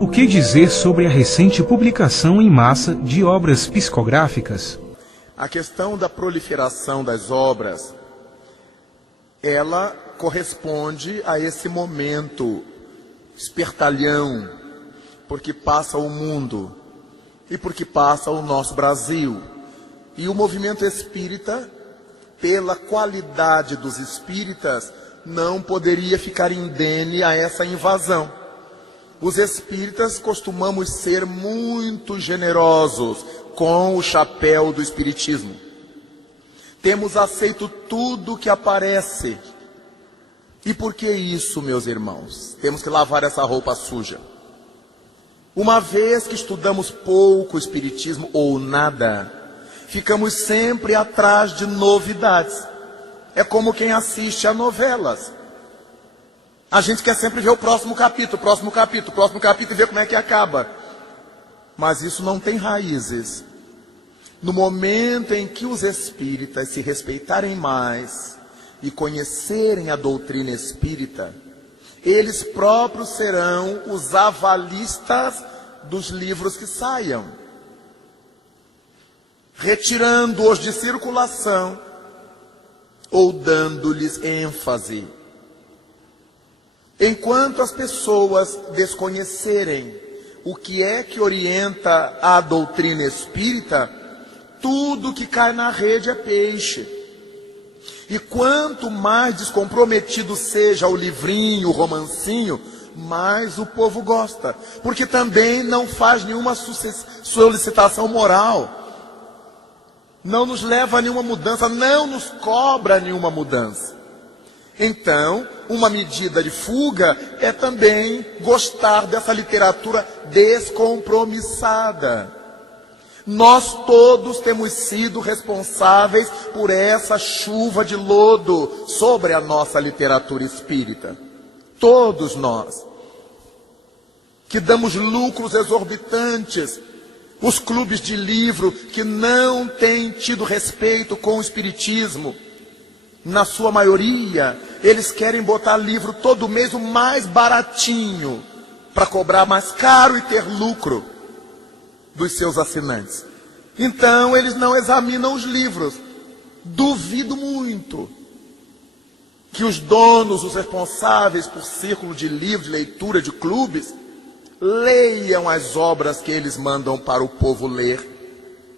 O que dizer sobre a recente publicação em massa de obras psicográficas? A questão da proliferação das obras, ela corresponde a esse momento espertalhão, porque passa o mundo e porque passa o nosso Brasil. E o movimento espírita, pela qualidade dos espíritas, não poderia ficar indene a essa invasão. Os espíritas costumamos ser muito generosos com o chapéu do espiritismo. Temos aceito tudo que aparece. E por que isso, meus irmãos? Temos que lavar essa roupa suja. Uma vez que estudamos pouco o espiritismo ou nada, ficamos sempre atrás de novidades. É como quem assiste a novelas. A gente quer sempre ver o próximo capítulo e ver como é que acaba. Mas isso não tem raízes. No momento em que os espíritas se respeitarem mais e conhecerem a doutrina espírita, eles próprios serão os avalistas dos livros que saiam, retirando-os de circulação ou dando-lhes ênfase. Enquanto as pessoas desconhecerem o que é que orienta a doutrina espírita, tudo que cai na rede é peixe. E quanto mais descomprometido seja o livrinho, o romancinho, mais o povo gosta. Porque também não faz nenhuma solicitação moral. Não nos leva a nenhuma mudança, não nos cobra nenhuma mudança. Então, uma medida de fuga é também gostar dessa literatura descompromissada. Nós todos temos sido responsáveis por essa chuva de lodo sobre a nossa literatura espírita. Todos nós. Que damos lucros exorbitantes. Os clubes de livro que não têm tido respeito com o espiritismo. Na sua maioria, eles querem botar livro todo mês o mais baratinho, para cobrar mais caro e ter lucro dos seus assinantes. Então, eles não examinam os livros. Duvido muito que os donos, os responsáveis por círculo de livro, de leitura, de clubes, leiam as obras que eles mandam para o povo ler.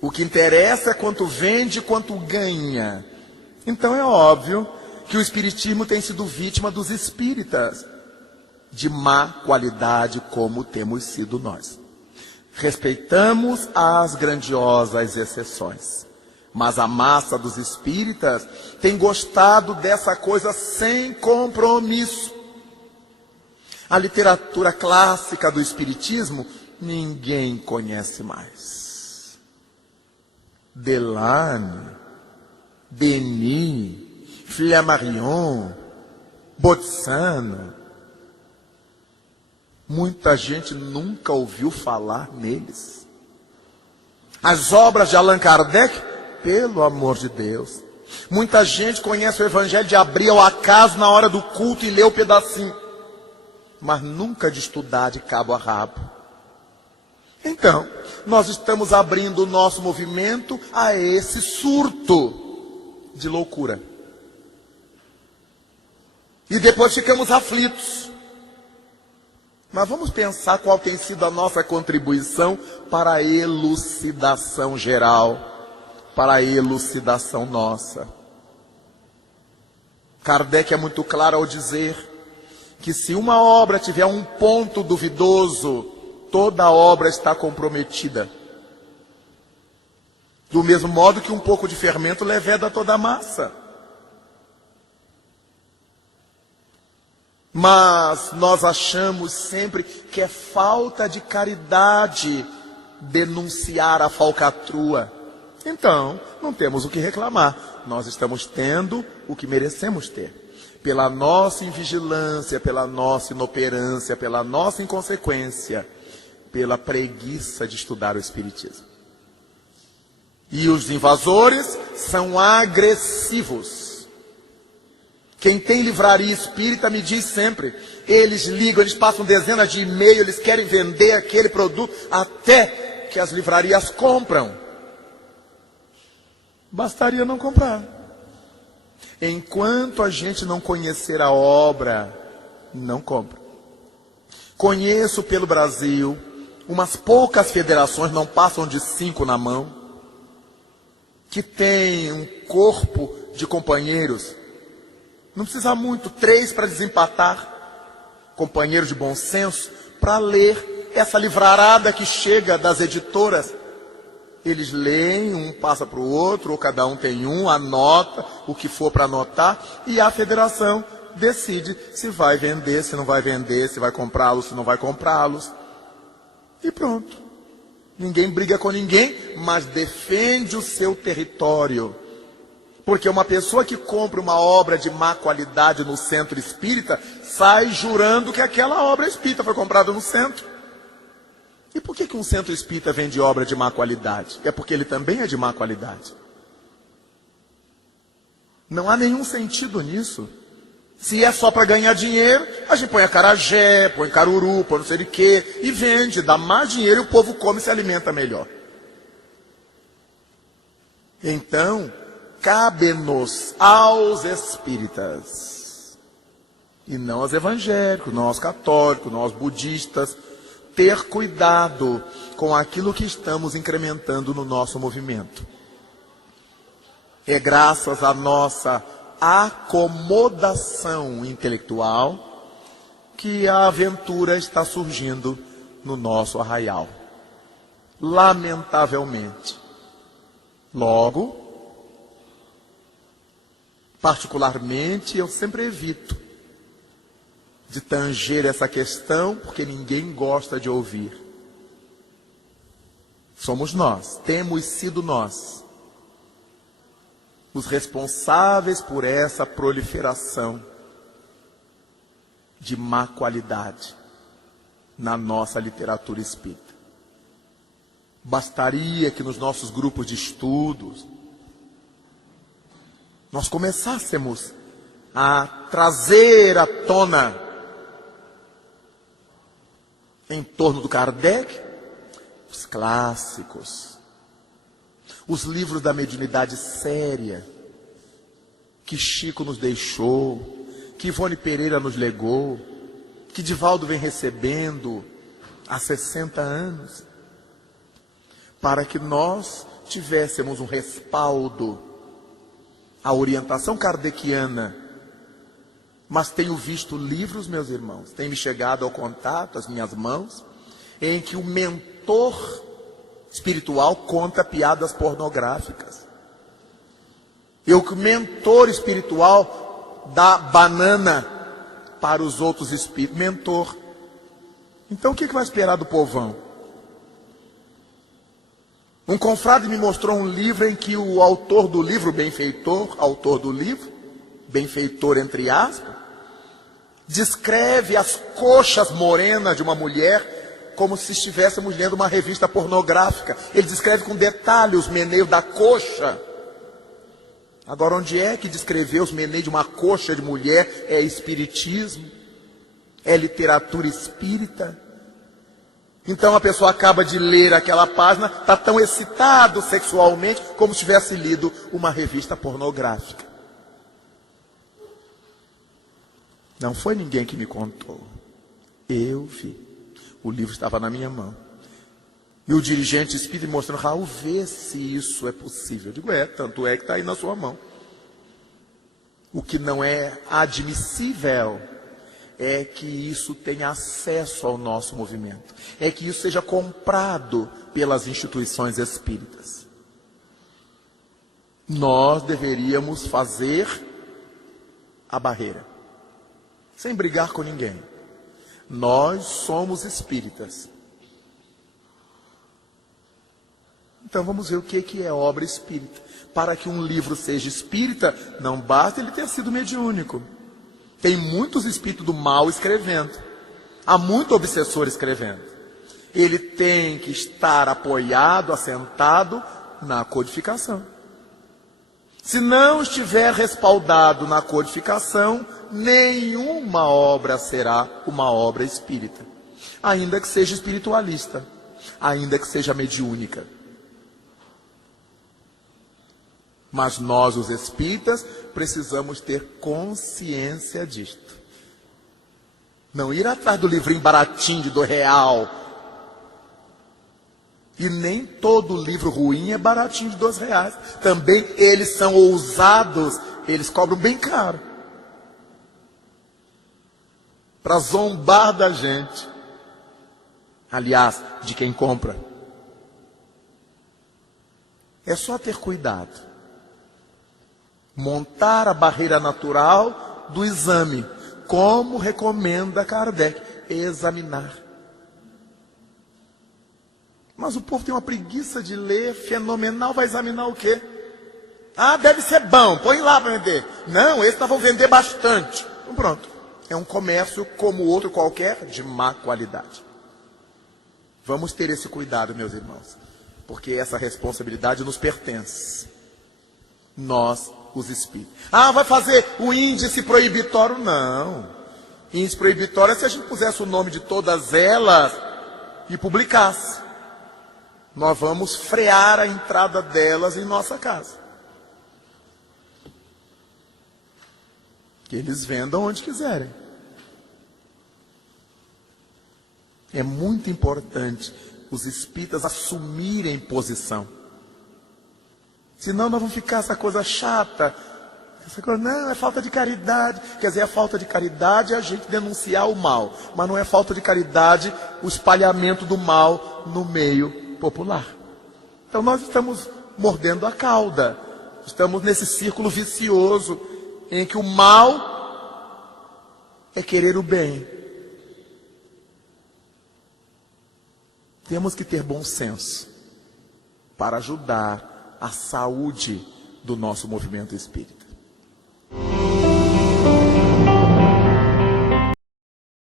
O que interessa é quanto vende e quanto ganha. Então é óbvio que o espiritismo tem sido vítima dos espíritas de má qualidade, como temos sido nós. Respeitamos as grandiosas exceções, mas a massa dos espíritas tem gostado dessa coisa sem compromisso. A literatura clássica do espiritismo ninguém conhece mais. Delane, Denis, Flammarion, Botsano. Muita gente nunca ouviu falar neles. As obras de Allan Kardec, pelo amor de Deus. Muita gente conhece o Evangelho de abrir ao acaso na hora do culto e lê o pedacinho. Mas nunca de estudar de cabo a rabo. Então, nós estamos abrindo o nosso movimento a esse surto de loucura. E depois ficamos aflitos. Mas vamos pensar qual tem sido a nossa contribuição para a elucidação geral, para a elucidação nossa. Kardec é muito claro ao dizer que se uma obra tiver um ponto duvidoso, toda a obra está comprometida. Do mesmo modo que um pouco de fermento leveda toda a massa. Mas nós achamos sempre que é falta de caridade denunciar a falcatrua. Então, não temos o que reclamar. Nós estamos tendo o que merecemos ter. pela nossa invigilância, pela nossa inoperância, pela nossa inconsequência, pela preguiça de estudar o Espiritismo. E os invasores são agressivos. Quem tem livraria espírita me diz sempre, eles ligam, eles passam dezenas de e-mails, eles querem vender aquele produto, até que as livrarias compram. Bastaria não comprar. Enquanto a gente não conhecer a obra, não compra. Conheço pelo Brasil umas poucas federações, não passam de 5 na mão, que tem um corpo de companheiros, não precisa muito, 3 para desempatar, companheiros de bom senso, para ler essa livrarada que chega das editoras. Eles leem, um passa para o outro, ou cada um tem um, anota o que for para anotar, e a federação decide se vai vender, se não vai vender, se vai comprá-los, se não vai comprá-los. E pronto. Ninguém briga com ninguém, mas defende o seu território. Porque uma pessoa que compra uma obra de má qualidade no centro espírita, sai jurando que aquela obra espírita foi comprada no centro. E por que um centro espírita vende obra de má qualidade? É porque ele também é de má qualidade. Não há nenhum sentido nisso. Se é só para ganhar dinheiro, a gente põe acarajé, põe caruru, põe não sei de quê, e vende, dá mais dinheiro e o povo come e se alimenta melhor. Então, cabe-nos aos espíritas, e não aos evangélicos, não aos católicos, não aos budistas, ter cuidado com aquilo que estamos incrementando no nosso movimento. É graças à nossa acomodação intelectual que a aventura está surgindo no nosso arraial. Lamentavelmente. Logo, particularmente, eu sempre evito de tanger essa questão, porque ninguém gosta de ouvir. Somos nós, temos sido nós, os responsáveis por essa proliferação de má qualidade na nossa literatura espírita. Bastaria que nos nossos grupos de estudos nós começássemos a trazer à tona, em torno do Kardec, os clássicos, os livros da mediunidade séria, que Chico nos deixou, que Ivone Pereira nos legou, que Divaldo vem recebendo há 60 anos, para que nós tivéssemos um respaldo à orientação kardeciana. Mas tenho visto livros, meus irmãos, tem me chegado ao contato, às minhas mãos, em que o mentor espiritual conta piadas pornográficas. E o mentor espiritual dá banana para os outros espíritos. Mentor. Então o que vai esperar do povão? Um confrade me mostrou um livro em que o autor do livro, benfeitor, autor do livro, benfeitor entre aspas, descreve as coxas morenas de uma mulher como se estivéssemos lendo uma revista pornográfica. Ele descreve com detalhe os meneios da coxa. Agora, onde é que descrever os meneios de uma coxa de mulher é espiritismo? É literatura espírita? Então a pessoa acaba de ler aquela página, está tão excitado sexualmente como se tivesse lido uma revista pornográfica. Não foi ninguém que me contou. Eu vi. O livro estava na minha mão. E o dirigente espírita me mostrando, Raul, vê se isso é possível. Eu digo, tanto é que está aí na sua mão. O que não é admissível é que isso tenha acesso ao nosso movimento. É que isso seja comprado pelas instituições espíritas. Nós deveríamos fazer a barreira, sem brigar com ninguém. Nós somos espíritas. Então vamos ver o que é obra espírita. Para que um livro seja espírita, não basta ele ter sido mediúnico. Tem muitos espíritos do mal escrevendo. Há muito obsessor escrevendo. Ele tem que estar apoiado, assentado na codificação. Se não estiver respaldado na codificação, nenhuma obra será uma obra espírita. Ainda que seja espiritualista, ainda que seja mediúnica. Mas nós, os espíritas, precisamos ter consciência disto. Não ir atrás do livrinho baratinho de R$2. E nem todo livro ruim é baratinho de R$2. Também eles são ousados, eles cobram bem caro. Para zombar da gente. Aliás, de quem compra. É só ter cuidado. Montar a barreira natural do exame, como recomenda Kardec, examinar. Mas o povo tem uma preguiça de ler, fenomenal, vai examinar o quê? Ah, deve ser bom, põe lá para vender. Não, esse nós vamos vender bastante. Então pronto, é um comércio como outro qualquer, de má qualidade. Vamos ter esse cuidado, meus irmãos, porque essa responsabilidade nos pertence. Nós, os espíritos. Ah, vai fazer o índice proibitório? Não. Índice proibitório é se a gente pusesse o nome de todas elas e publicasse. Nós vamos frear a entrada delas em nossa casa. Que eles vendam onde quiserem. É muito importante os espíritas assumirem posição. Senão nós vamos ficar essa coisa chata. Essa coisa, não, é falta de caridade. Quer dizer, a falta de caridade é a gente denunciar o mal. Mas não é falta de caridade o espalhamento do mal no meio popular. Então nós estamos mordendo a cauda. Estamos nesse círculo vicioso em que o mal é querer o bem. Temos que ter bom senso para ajudar a saúde do nosso movimento espírita.